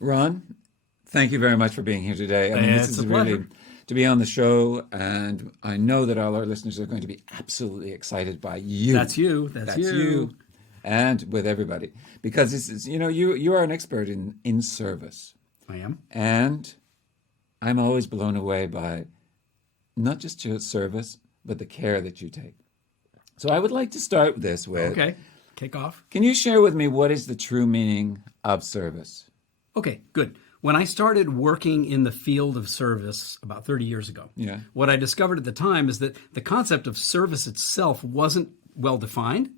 Ron, thank you very much for being here today. I mean, this It's is a pleasure. really to be on the show, and I know that all our listeners are going to be absolutely excited by you. That's you. That's That's you. you, and with everybody, because this is, you are an expert in service, I am. and I'm always blown away by not just your service, but the care that you take. So I would like to start this with, Okay. Kick off. can you share with me what is the true meaning of service? Okay, good. When I started working in the field of service about 30 years ago, Yeah. what I discovered at the time is that the concept of service itself wasn't well defined,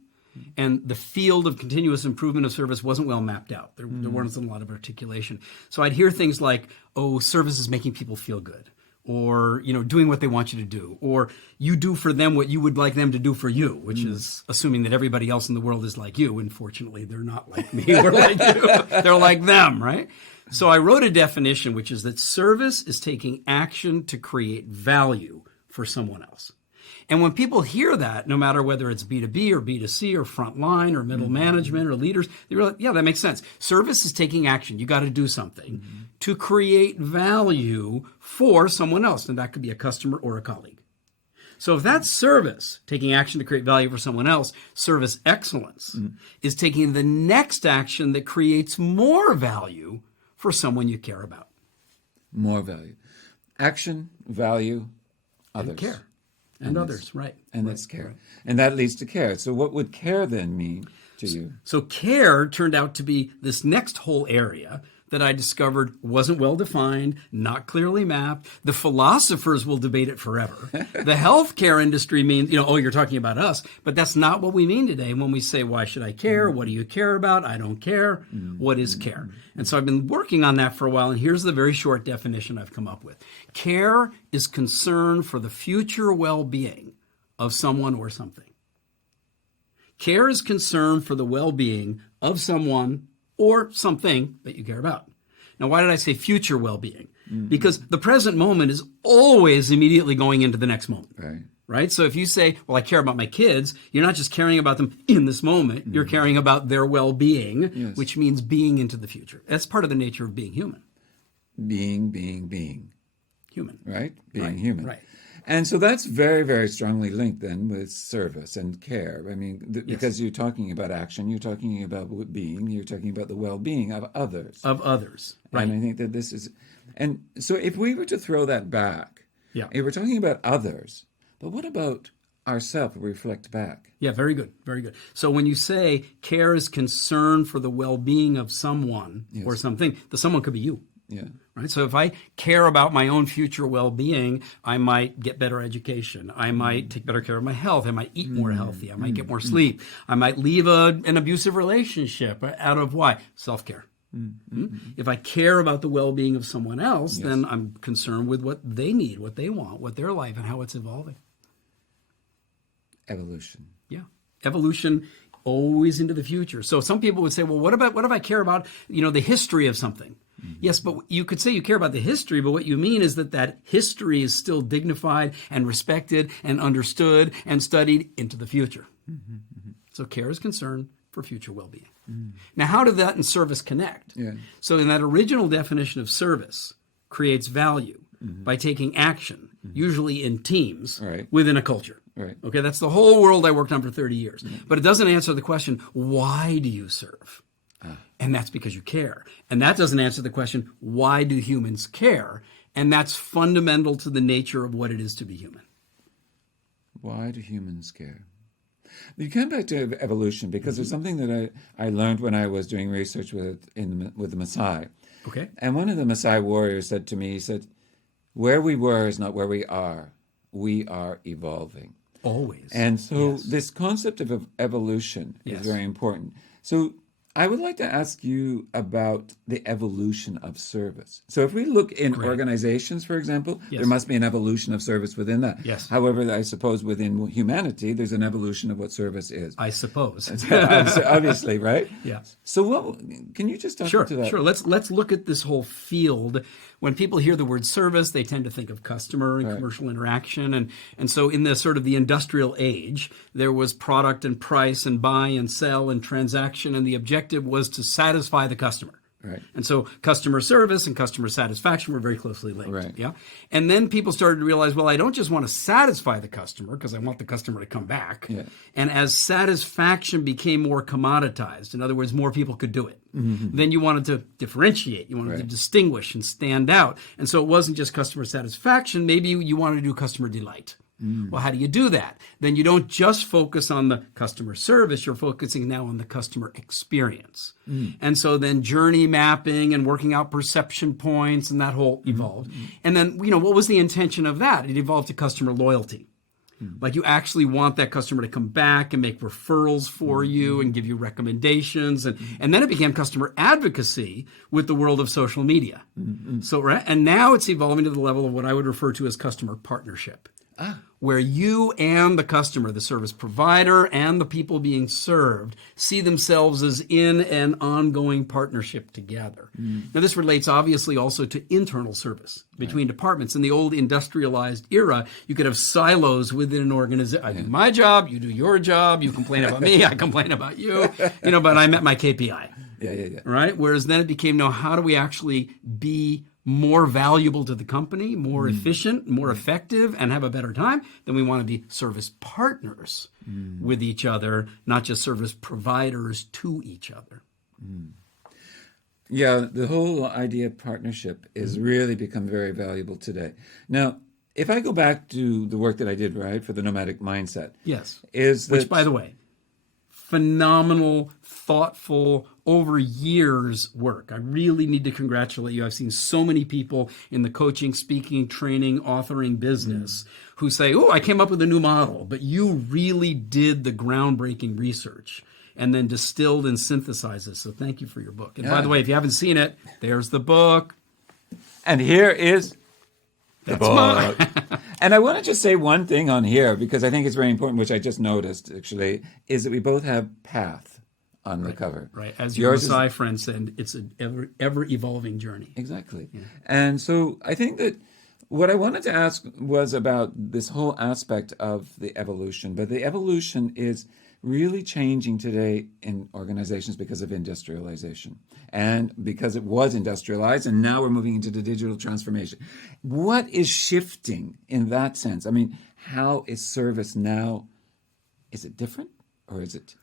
and the field of continuous improvement of service wasn't well mapped out. There wasn't a lot of articulation. So I'd hear things like, oh, service is making people feel good, or doing what they want you to do, or you do for them what you would like them to do for you, which is assuming that everybody else in the world is like you. Unfortunately, they're not like me. We're like you. They're like them, right? So I wrote a definition, which is that service is taking action to create value for someone else. And when people hear that, no matter whether it's B2B or B2C or frontline or middle management or leaders, they realize, yeah, that makes sense. Service is taking action. You got to do something to create value for someone else. And that could be a customer or a colleague. So if that's service, taking action to create value for someone else, service excellence is taking the next action that creates more value for someone you care about. More value. Action, value, others. And care. And others, right. And that's care. And that leads to care. So what would care then mean to you? So care turned out to be this next whole area that I discovered wasn't well defined, not clearly mapped. The philosophers will debate it forever. The healthcare industry means, you're talking about us, but that's not what we mean today when we say, why should I care? What do you care about? I don't care. What is care? And so I've been working on that for a while, and here's the very short definition I've come up with. Care is concern for the future well-being of someone or something. Care is concern for the well-being of someone or something that you care about. Now, why did I say future well-being? Because the present moment is always immediately going into the next moment. Right? So if you say, well, I care about my kids, you're not just caring about them in this moment, you're caring about their well-being, which means being into the future. That's part of the nature of being human. Being. Human. Right? Being Right, human. right. And so that's very, very strongly linked then with service and care. I mean, because you're talking about action, you're talking about being, you're talking about the well-being of others. Of others. Right. And I think that this is, and so if we were to throw that back, if we're talking about others, but what about ourselves? Reflect back. Yeah, very good, very good. So when you say care is concern for the well-being of someone or something, the someone could be you. Yeah. Right. So if I care about my own future well-being, I might get better education. I might take better care of my health. I might eat more healthy. I might get more sleep. I might leave an abusive relationship out of why? Self-care. If I care about the well-being of someone else, then I'm concerned with what they need, what they want, what their life and how it's evolving. Evolution. Yeah. Evolution always into the future. So some people would say, well, what if I care about, the history of something? Yes, but you could say you care about the history, but what you mean is that history is still dignified and respected and understood and studied into the future. So care is concern for future well-being. Now, how did that and service connect? So in that original definition of service creates value by taking action, usually in teams, within a culture. Okay, that's the whole world I worked on for 30 years. But it doesn't answer the question, why do you serve? And that's because you care. And that doesn't answer the question, why do humans care? And that's fundamental to the nature of what it is to be human. Why do humans care? You come back to evolution because there's something that I learned when I was doing research with the Maasai. Okay. And one of the Maasai warriors said to me, he said, where we were is not where we are. We are evolving. Always. And so this concept of evolution is very important. So I would like to ask you about the evolution of service. So if we look in organizations, for example, there must be an evolution of service within that. Yes. However, I suppose within humanity, there's an evolution of what service is. I suppose. Obviously, right? Yeah. So can you just talk to that? Sure. Let's look at this whole field. When people hear the word service, they tend to think of customer and commercial interaction. And so in the sort of the industrial age, there was product and price and buy and sell and transaction, and the objective was to satisfy the customer. Right. And so customer service and customer satisfaction were very closely linked. Right. Yeah. And then people started to realize, well, I don't just want to satisfy the customer because I want the customer to come back. Yeah. And as satisfaction became more commoditized, in other words, more people could do it, then you wanted to differentiate, you wanted to distinguish and stand out. And so it wasn't just customer satisfaction, maybe you wanted to do customer delight. Well, how do you do that? Then you don't just focus on the customer service, you're focusing now on the customer experience. And so then journey mapping and working out perception points and that whole evolved. And then, what was the intention of that? It evolved to customer loyalty. Like you actually want that customer to come back and make referrals for you and give you recommendations. And then it became customer advocacy with the world of social media. So, right? And now it's evolving to the level of what I would refer to as customer partnership. Where you and the customer, the service provider and the people being served, see themselves as in an ongoing partnership together. Now, this relates obviously also to internal service between departments. In the old industrialized era, you could have silos within an organization. I do my job, you do your job, you complain about me, I complain about you, but I met my KPI. Yeah. Right? Whereas then it became, no, how do we actually be more valuable to the company, more efficient, more effective, and have a better time? Then we want to be service partners with each other, not just service providers to each other. Yeah, the whole idea of partnership is really become very valuable today. Now, if I go back to the work that I did, right, for the nomadic mindset. Yes. Is that, which, by the way, phenomenal, thoughtful, over years work. I really need to congratulate you. I've seen so many people in the coaching, speaking, training, authoring business who say, oh, I came up with a new model, but you really did the groundbreaking research and then distilled and synthesized it. So thank you for your book. And by the way, if you haven't seen it, there's the book. And here is the book. And I want to just say one thing on here, because I think it's very important, which I just noticed, actually, is that we both have path on the cover. Right. As your Maasai friend said, it's an ever-evolving journey. Exactly. Yeah. And so I think that what I wanted to ask was about this whole aspect of the evolution. But the evolution is really changing today in organizations because of industrialization and because it was industrialized, and now we're moving into the digital transformation. What is shifting in that sense? I mean, how is service now? Is it different, or is it?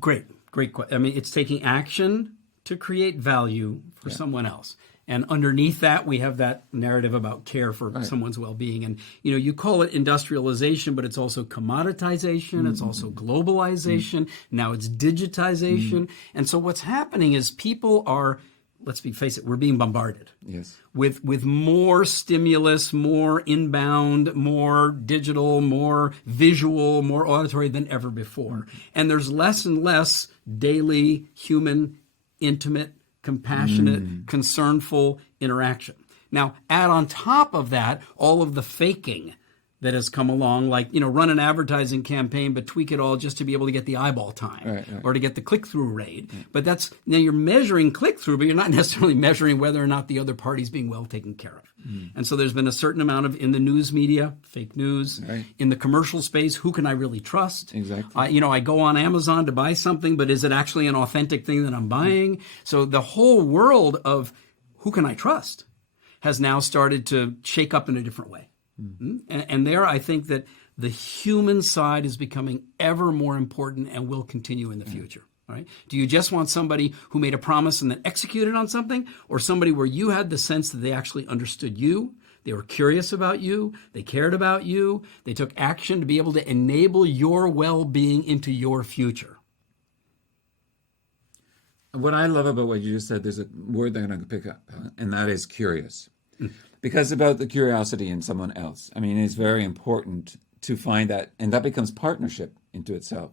Great question. I mean, it's taking action to create value for someone else. And underneath that, we have that narrative about care for someone's well-being. And, you call it industrialization, but it's also commoditization. It's also globalization. Now it's digitization. And so what's happening is people are, face it, we're being bombarded. Yes. With more stimulus, more inbound, more digital, more visual, more auditory than ever before. And there's less and less daily, human, intimate, compassionate, concernful interaction. Now, add on top of that all of the faking that has come along, like, run an advertising campaign, but tweak it all just to be able to get the eyeball time or to get the click-through rate. But now you're measuring click-through, but you're not necessarily measuring whether or not the other party's being well taken care of. And so there's been a certain amount of, in the news media, fake news, in the commercial space, who can I really trust? Exactly. I go on Amazon to buy something, but is it actually an authentic thing that I'm buying? So the whole world of who can I trust has now started to shake up in a different way. And there, I think that the human side is becoming ever more important and will continue in the future. Right? Do you just want somebody who made a promise and then executed on something, or somebody where you had the sense that they actually understood you, they were curious about you, they cared about you, they took action to be able to enable your well-being into your future? What I love about what you just said, there's a word that I'm going to pick up, and that is curious. Because about the curiosity in someone else. I mean, it's very important to find that, and that becomes partnership into itself,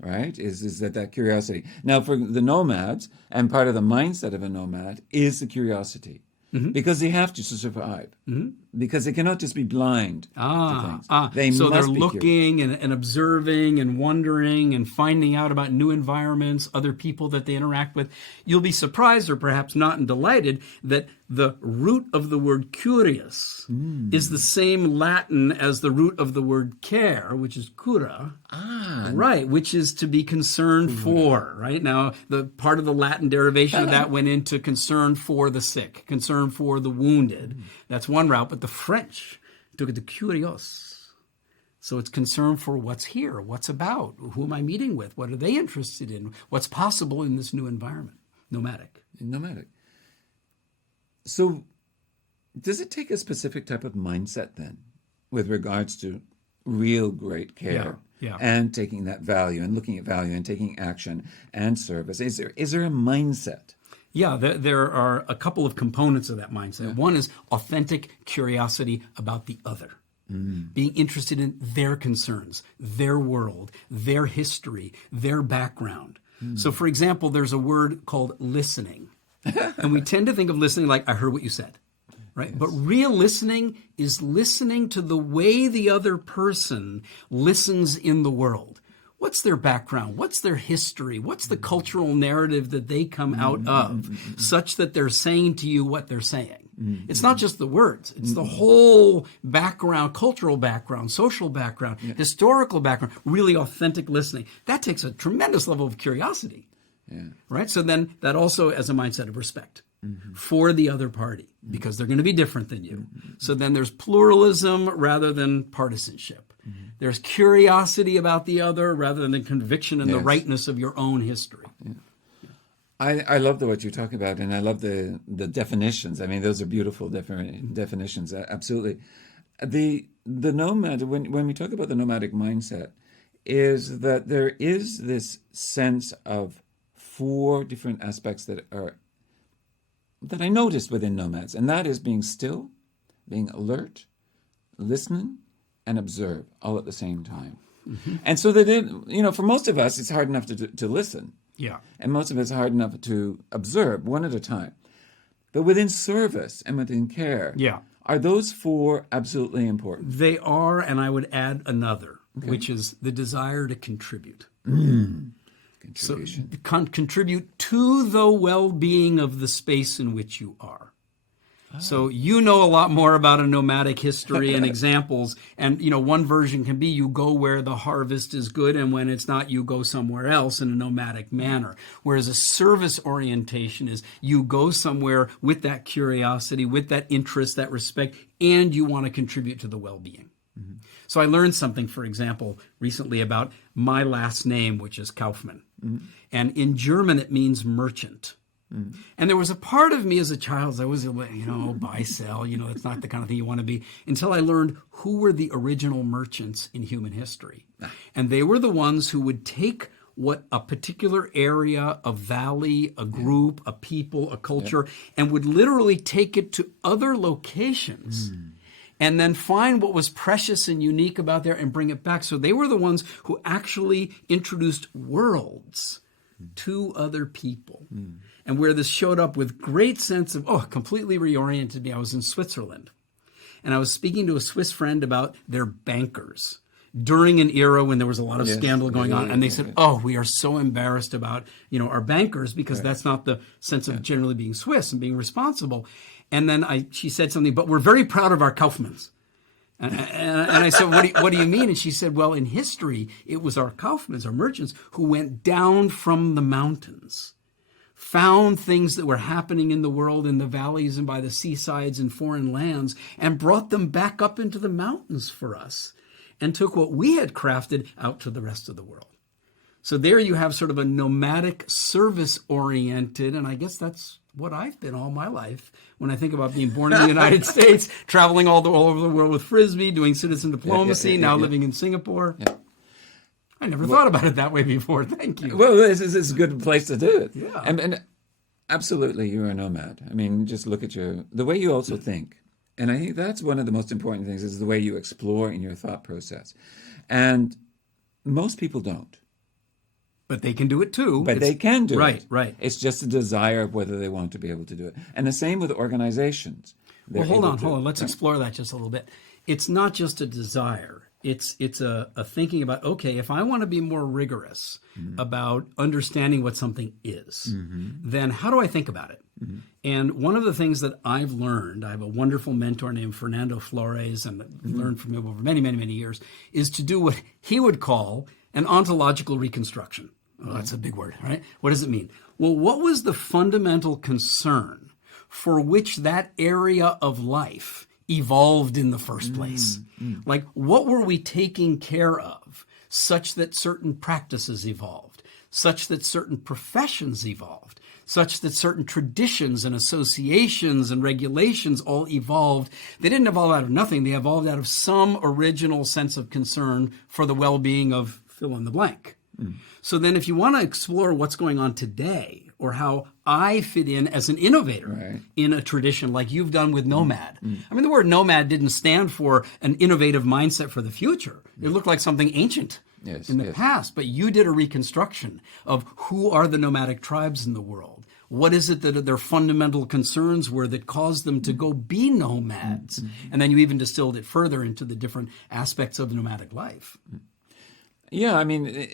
right? Is that curiosity. Now, for the nomads, and part of the mindset of a nomad is the curiosity, because they have to survive. because they cannot just be blind to things. They so they're must be curious. looking and observing and wondering and finding out about new environments, other people that they interact with. You'll be surprised, or perhaps not, and delighted that the root of the word curious is the same Latin as the root of the word care, which is cura. Right, which is to be concerned for, right? Now, the part of the Latin derivation of that went into concern for the sick, concern for the wounded. That's one route, but the French took it to curios. So it's concern for what's here, what's about, who am I meeting with, what are they interested in, what's possible in this new environment. Nomadic. So does it take a specific type of mindset then with regards to real great care and taking that value and looking at value and taking action and service? Is there a mindset? Yeah, there are a couple of components of that mindset. One is authentic curiosity about the other. Being interested in their concerns, their world, their history, their background. So, for example, there's a word called listening. And we tend to think of listening like, I heard what you said, right? But real listening is listening to the way the other person listens in the world. What's their background? What's their history? What's the cultural narrative that they come out of, such that they're saying to you what they're saying? It's not just the words. It's the whole background, cultural background, social background, historical background, really authentic listening. That takes a tremendous level of curiosity. Right? So then that also as a mindset of respect for the other party, because they're going to be different than you. So then there's pluralism rather than partisanship. There's curiosity about the other rather than the conviction and the rightness of your own history. I love what you're talking about, and I love the definitions. I mean, those are beautiful definitions, absolutely. The nomad, when we talk about the nomadic mindset, is that there is this sense of 4 different aspects that I noticed within nomads, and that is being still, being alert, listening, and observe all at the same time. And so that for most of us, it's hard enough to listen. Yeah. And most of it's hard enough to observe one at a time. But within service and within care, are those 4 absolutely important? They are, and I would add another, which is the desire to contribute. Contribution. So contribute to the well-being of the space in which you are. So you know a lot more about a nomadic history and examples, and one version can be you go where the harvest is good, and when it's not, you go somewhere else in a nomadic manner. Whereas a service orientation is you go somewhere with that curiosity, with that interest, that respect, and you want to contribute to the well-being. So I learned something, for example, recently about my last name, which is Kaufmann. And in German, it means merchant. And there was a part of me as a child, I was, buy, sell, it's not the kind of thing you want to be, until I learned who were the original merchants in human history. And they were the ones who would take what a particular area, a valley, a group, a people, a culture, and would literally take it to other locations. And then find what was precious and unique about there and bring it back. So they were the ones who actually introduced worlds to other people. And where this showed up with great sense of, completely reoriented me. I was in Switzerland, and I was speaking to a Swiss friend about their bankers during an era when there was a lot of scandal going on. And they said, we are so embarrassed about, our bankers, because that's not the sense of generally being Swiss and being responsible. And then she said something, but we're very proud of our Kaufmanns. And I said, what do you mean? And she said, well, in history, it was our Kaufmanns, our merchants, who went down from the mountains, found things that were happening in the world, in the valleys and by the seasides and foreign lands, and brought them back up into the mountains for us, and took what we had crafted out to the rest of the world. So there you have sort of a nomadic, service-oriented, and I guess that's what I've been all my life. When I think about being born in the United States, traveling all over the world with Frisbee, doing citizen diplomacy, now living in Singapore. I never thought about it that way before. Thank you. Well, this is a good place to do it. Yeah. And absolutely, you're a nomad. I mean, just look at the way you also think. And I think that's one of the most important things, is the way you explore in your thought process. And most people don't. But they can do it too. But they can do it. Right. It's just a desire of whether they want to be able to do it. And the same with organizations. they're Well, hold able on, to- hold on. Let's explore that just a little bit. It's not just a desire. It's a thinking about, okay, if I want to be more rigorous about understanding what something is, then how do I think about it? And one of the things that I've learned, I have a wonderful mentor named Fernando Flores, and I've learned from him over many, many, many years, is to do what he would call an ontological reconstruction. Oh, that's a big word, right? What does it mean? Well, what was the fundamental concern for which that area of life evolved in the first place? Like, what were we taking care of such that certain practices evolved, such that certain professions evolved, such that certain traditions and associations and regulations all evolved? They didn't evolve out of nothing. They evolved out of some original sense of concern for the well-being of fill in the blank. So then if you want to explore what's going on today, or how I fit in as an innovator in a tradition like you've done with Nomad. I mean, the word nomad didn't stand for an innovative mindset for the future. It looked like something ancient in the past, but you did a reconstruction of who are the nomadic tribes in the world. What is it that their fundamental concerns were that caused them to go be nomads? And then you even distilled it further into the different aspects of nomadic life. Yeah, I mean,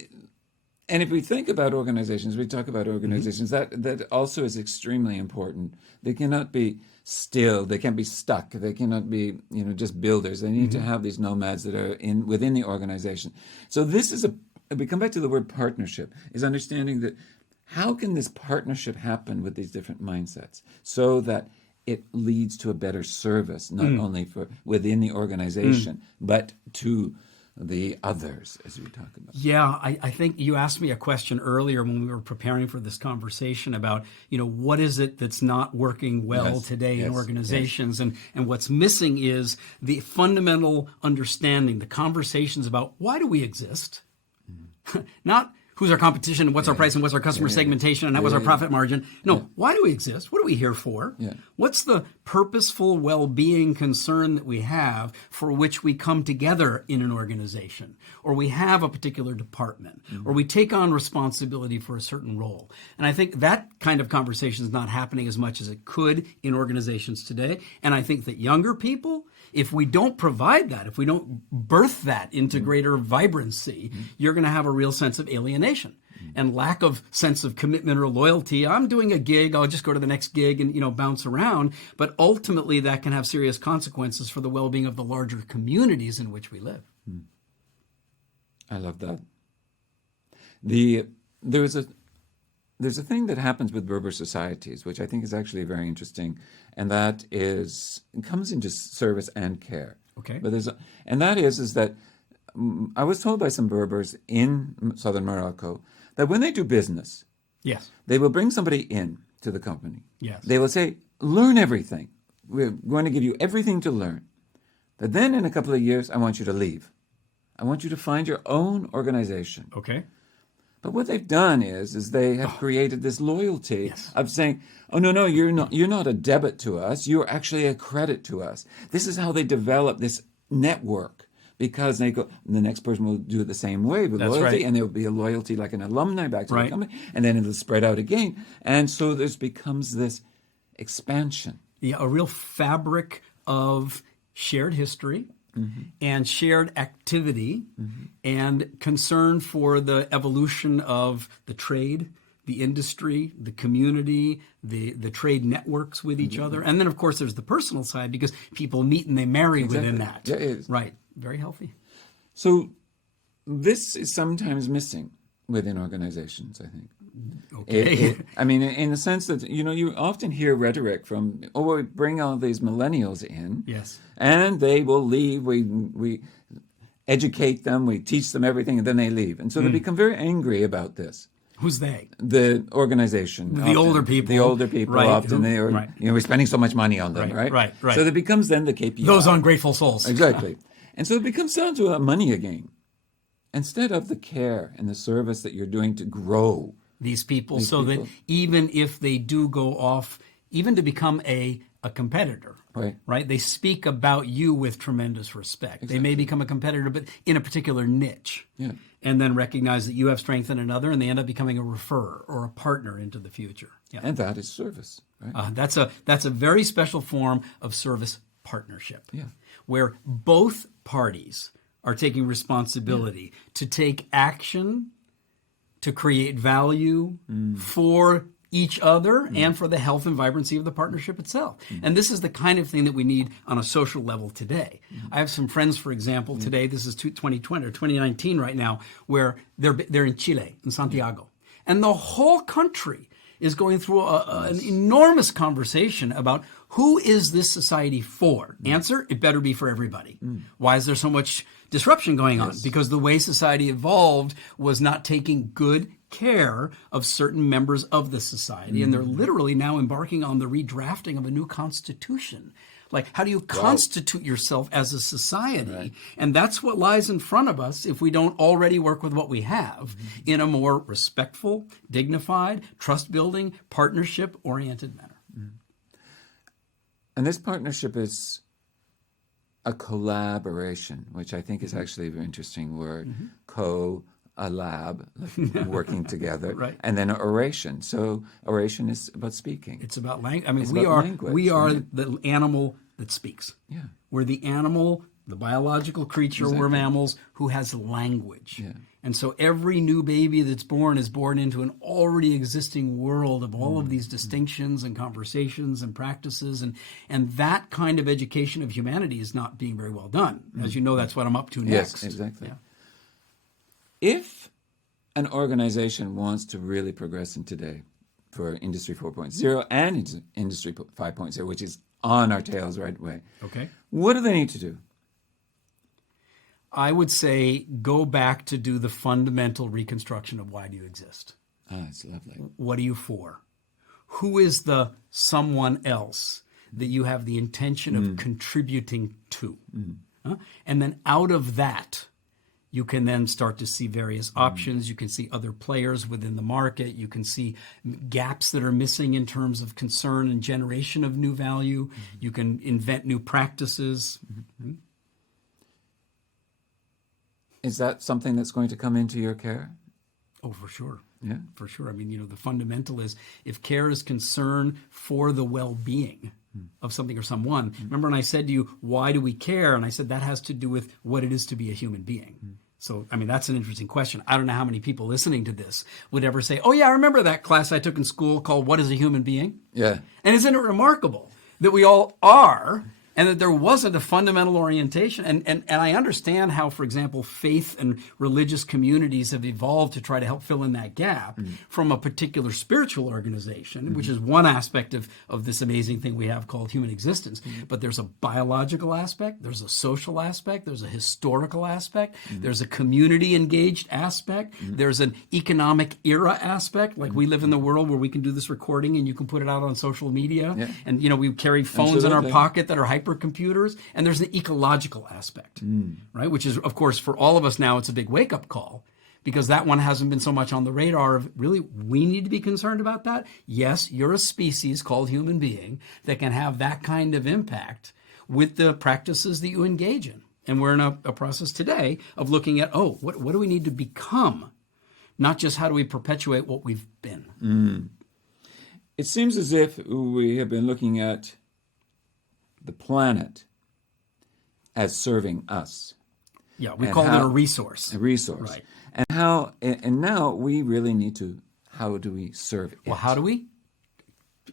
and if we think about organizations, we talk about organizations, that also is extremely important. They cannot be still, they can't be stuck, they cannot be, just builders. They need to have these nomads that are within the organization. So this is we come back to the word partnership, is understanding that how can this partnership happen with these different mindsets so that it leads to a better service, not only for within the organization, but to the others, as we talk about. Yeah, I think you asked me a question earlier when we were preparing for this conversation about, what is it that's not working well today in organizations? And what's missing is the fundamental understanding, the conversations about why do we exist? Not who's our competition, and what's our price, and what's our customer segmentation, and what's our profit margin. No, why do we exist? What are we here for? What's the purposeful well-being concern that we have for which we come together in an organization, or we have a particular department, or we take on responsibility for a certain role? And I think that kind of conversation is not happening as much as it could in organizations today. And I think that younger people, if we don't provide that, if we don't birth that into greater vibrancy, you're going to have a real sense of alienation and lack of sense of commitment or loyalty. I'm doing a gig, I'll just go to the next gig and bounce around. But ultimately, that can have serious consequences for the well-being of the larger communities in which we live. I love that. There's a thing that happens with Berber societies, which I think is actually very interesting, and that is it comes into service and care. Okay. But that is that I was told by some Berbers in southern Morocco that when they do business, they will bring somebody in to the company. They will say, learn everything. We're going to give you everything to learn. But then in a couple of years, I want you to leave. I want you to find your own organization. Okay. But what they've done is they have created this loyalty of saying, oh, no, you're not a debit to us. You're actually a credit to us. This is how they develop this network, because they go, the next person will do it the same way with loyalty, and there will be a loyalty like an alumni back to the company, and then it'll spread out again. And so there becomes this expansion. Yeah, a real fabric of shared history. And shared activity and concern for the evolution of the trade, the industry, the community, the trade networks with each other. And then, of course, there's the personal side, because people meet and they marry within that. Yeah, it is. Right. Very healthy. So this is sometimes missing within organizations, I think. Okay. I mean, in the sense that, you often hear rhetoric from, we bring all these millennials in. Yes. And they will leave. We educate them, we teach them everything, and then they leave. And so they become very angry about this. Who's they? The organization. The older people. The older people often. They are, right. We're spending so much money on them, right? Right. So it becomes then the KPI. Those ungrateful souls. Exactly. And so it becomes down to a money game, instead of the care and the service that you're doing to grow these people, that even if they do go off, even to become a a competitor. Right. They speak about you with tremendous respect. They may become a competitor, but in a particular niche. Yeah. And then recognize that you have strength in another, and they end up becoming a referrer or a partner into the future. Yeah. And that is service, right? That's a very special form of service partnership, where both parties are taking responsibility to take action, to create value for each other and for the health and vibrancy of the partnership itself. And this is the kind of thing that we need on a social level today. I have some friends, for example, today, this is 2020 or 2019 right now, where they're in Chile, in Santiago. And the whole country is going through an enormous conversation about who is this society for? Answer, it better be for everybody. Why is there so much disruption going on? Because the way society evolved was not taking good care of certain members of the society. And they're literally now embarking on the redrafting of a new constitution. Like, how do you constitute yourself as a society? Right. And that's what lies in front of us if we don't already work with what we have in a more respectful, dignified, trust-building, partnership-oriented manner. And this partnership is a collaboration, which I think is actually a very interesting word. A lab, like working together, Right. And then oration. So oration is about speaking. It's about language. I mean, It's we about are language, the animal that speaks. Yeah. We're the animal, the biological creature. We're mammals who has language. Yeah. And so every new baby that's born is born into an already existing world of all of these distinctions and conversations and practices. And that kind of education of humanity is not being very well done. As you know, that's what I'm up to next. Yes, exactly. Yeah. If an organization wants to really progress in today for Industry 4.0 and Industry 5.0, which is on our tails right away, Okay. what do they need to do? I would say go back to do the fundamental reconstruction of why do you exist? It's lovely. What are you for? Who is the someone else that you have the intention of contributing to? Huh? And then out of that, you can then start to see various options. You can see other players within the market. You can see gaps that are missing in terms of concern and generation of new value. You can invent new practices. Is that something that's going to come into your care? Oh, for sure. Yeah. For sure. I mean, the fundamental is if care is concern for the well-being of something or someone. Remember when I said to you, why do we care? And I said that has to do with what it is to be a human being. So, I mean, that's an interesting question. I don't know how many people listening to this would ever say, oh, yeah, I remember that class I took in school called What is a Human Being? Yeah. And isn't it remarkable that we all are, and that there wasn't a fundamental orientation? And I understand how, for example, faith and religious communities have evolved to try to help fill in that gap from a particular spiritual organization, which is one aspect of this amazing thing we have called human existence. But there's a biological aspect, there's a social aspect, there's a historical aspect, there's a community engaged aspect, there's an economic era aspect, like we live in the world where we can do this recording and you can put it out on social media. Yeah. And, we carry phones in our Absolutely. pocket that are hypercomputers, and there's an ecological aspect, right? Which is, of course, for all of us now, it's a big wake-up call because that one hasn't been so much on the radar of really, we need to be concerned about that. Yes, you're a species called human being that can have that kind of impact with the practices that you engage in. And we're in a process today of looking at, what do we need to become? Not just how do we perpetuate what we've been. It seems as if we have been looking at the planet as serving us, Yeah, we And call it how- a resource. a resource. Right. And now we really need to, how do we serve it? Well, how do we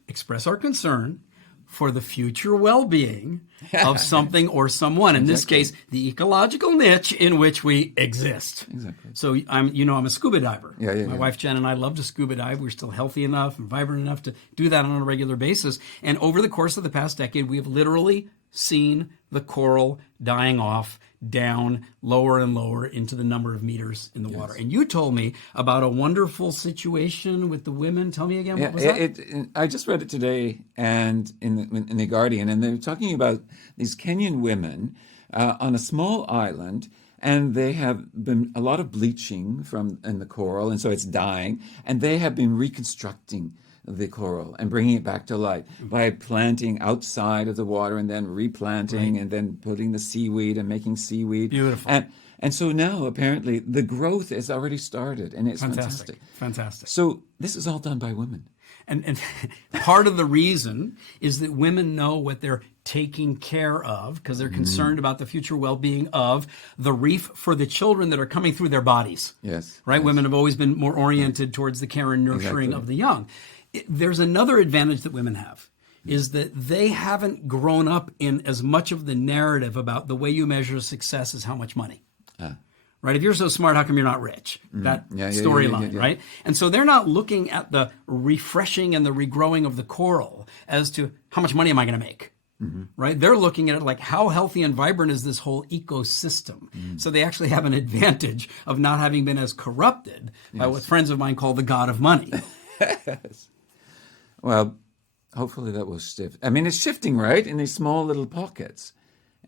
express our concern for the future well-being of something or someone? In this case, the ecological niche in which we exist. Exactly. So I'm a scuba diver. Yeah. My wife Jen and I love to scuba dive. We're still healthy enough and vibrant enough to do that on a regular basis. And over the course of the past decade, we have literally seen the coral dying off down lower and lower into the number of meters in the water. And you told me about a wonderful situation with the women. Tell me again, what was that? I just read it today and in the Guardian, and they're talking about these Kenyan women on a small island, and they have been a lot of bleaching in the coral, and so it's dying, and they have been reconstructing the coral and bringing it back to life by planting outside of the water and then replanting and then putting the seaweed and making seaweed. Beautiful. And so now apparently the growth has already started, and it's fantastic. Fantastic. So this is all done by women. And part of the reason is that women know what they're taking care of because they're concerned about the future well-being of the reef for the children that are coming through their bodies. Yes. Right? Yes. Women have always been more oriented towards the care and nurturing of the young. There's another advantage that women have is that they haven't grown up in as much of the narrative about the way you measure success is how much money. Right? If you're so smart, how come you're not rich? That storyline, right? And so they're not looking at the refreshing and the regrowing of the coral as to how much money am I going to make, right? They're looking at it like how healthy and vibrant is this whole ecosystem. So they actually have an advantage of not having been as corrupted by what friends of mine call the god of money. Well, hopefully that will shift. I mean, it's shifting, right, in these small little pockets.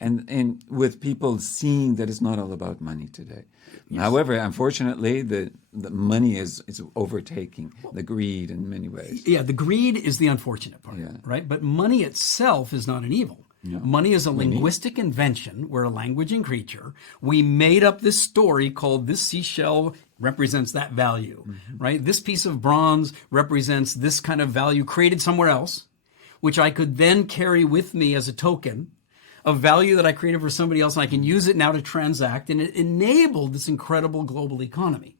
And with people seeing that it's not all about money today. Yes. However, unfortunately, the money is overtaking the greed in many ways. Yeah, the greed is the unfortunate part, right? But money itself is not an evil. No. Money is a linguistic invention. We're a languaging creature. We made up this story called this seashell represents that value, right? This piece of bronze represents this kind of value created somewhere else, which I could then carry with me as a token of value that I created for somebody else, and I can use it now to transact, and it enabled this incredible global economy.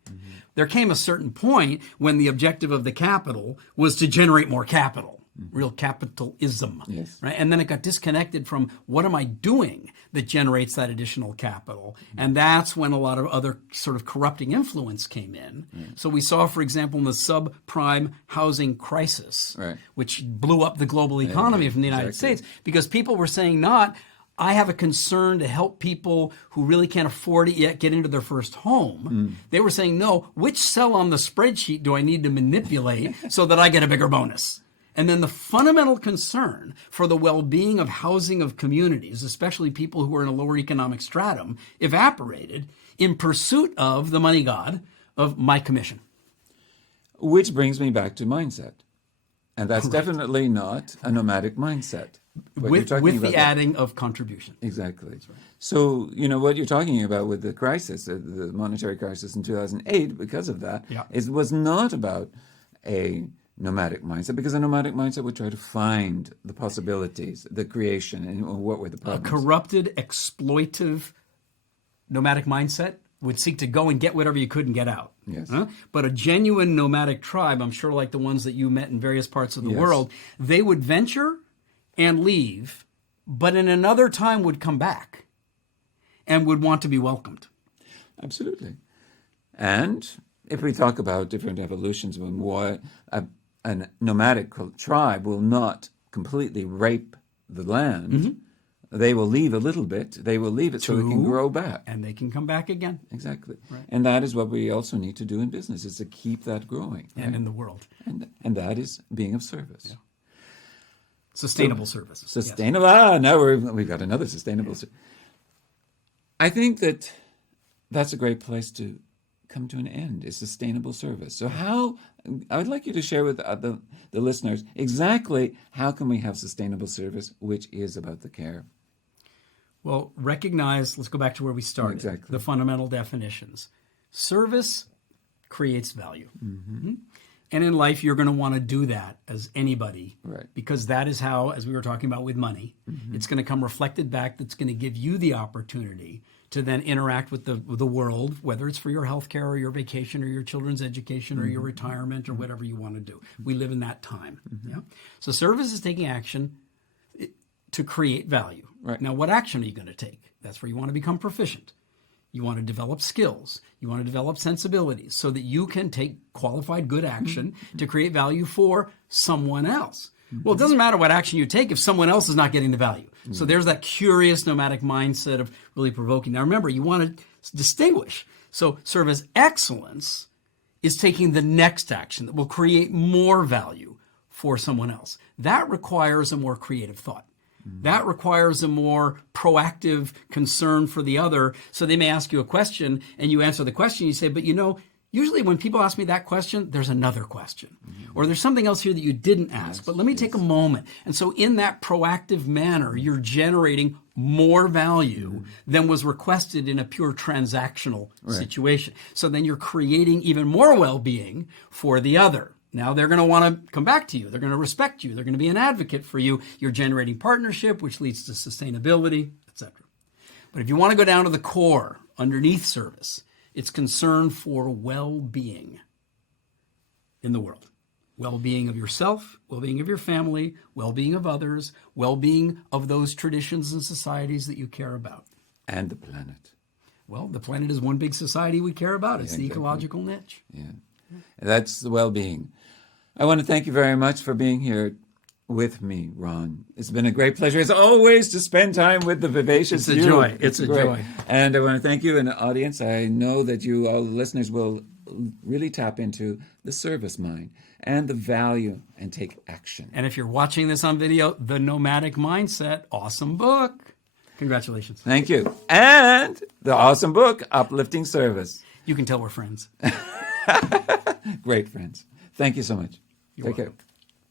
There came a certain point when the objective of the capital was to generate more capital, real capitalism, right? And then it got disconnected from what am I doing that generates that additional capital, and that's when a lot of other sort of corrupting influence came in. So we saw, for example, in the subprime housing crisis, which blew up the global economy from the United States, because people were saying not, I have a concern to help people who really can't afford it yet get into their first home. They were saying, no, which cell on the spreadsheet do I need to manipulate so that I get a bigger bonus? And then the fundamental concern for the well-being of housing of communities, especially people who are in a lower economic stratum, evaporated in pursuit of the money god of my commission. Which brings me back to mindset. And that's definitely not a nomadic mindset. With the adding of contribution. Exactly. Right. So, you know, what you're talking about with the crisis, the monetary crisis in 2008, because of that, was not about a nomadic mindset, because a nomadic mindset would try to find the possibilities, the creation, and what were the problems. A corrupted, exploitive nomadic mindset would seek to go and get whatever you could and get out. Yes. But a genuine nomadic tribe, I'm sure like the ones that you met in various parts of the world, they would venture and leave, but in another time would come back and would want to be welcomed. Absolutely. And if we talk about different evolutions, when a nomadic tribe will not completely rape the land, they will leave a little bit. They will leave it so it can grow back. And they can come back again. Exactly. Right. And that is what we also need to do in business, is to keep that growing. And in the world. And that is being of service. Yeah. Sustainable service. Sustainable. Yes. Now we've got another sustainable service. I think that's a great place to come to an end, is sustainable service. So I would like you to share with the listeners exactly how can we have sustainable service, which is about the care. Well, let's go back to where we started. Exactly. The fundamental definitions. Service creates value. And in life, you're going to want to do that as anybody, because that is how, as we were talking about with money, it's going to come reflected back. That's going to give you the opportunity to then interact with the world, whether it's for your health care or your vacation or your children's education or your retirement or whatever you want to do. We live in that time. So service is taking action to create value. Now, what action are you going to take? That's where you want to become proficient. You want to develop skills. You want to develop sensibilities so that you can take qualified good action to create value for someone else. Well, it doesn't matter what action you take if someone else is not getting the value. So there's that curious nomadic mindset of really provoking. Now remember, you want to distinguish. So service excellence is taking the next action that will create more value for someone else. That requires a more creative thought. That requires a more proactive concern for the other. So they may ask you a question and you answer the question. You say, but Usually when people ask me that question, there's another question. Or there's something else here that you didn't ask, but let me take a moment. And so in that proactive manner, you're generating more value than was requested in a pure transactional situation. So then you're creating even more well-being for the other. Now they're going to want to come back to you. They're going to respect you. They're going to be an advocate for you. You're generating partnership, which leads to sustainability, etc. But if you want to go down to the core, underneath service, it's concern for well-being in the world. Well-being of yourself, well-being of your family, well-being of others, well-being of those traditions and societies that you care about. And the planet. Well, the planet is one big society we care about. It's the ecological niche. Yeah. That's the well-being. I want to thank you very much for being here with me, Ron. It's been a great pleasure, as always, to spend time with the vivacious It's a joy. It's a joy. And I want to thank you and the audience. I know that you, all the listeners, will really tap into the service mind and the value and take action. And if you're watching this on video, The Nomadic Mindset, awesome book. Congratulations. Thank you. And the awesome book, Uplifting Service. You can tell we're friends. Great friends. Thank you so much. You're Take welcome. care.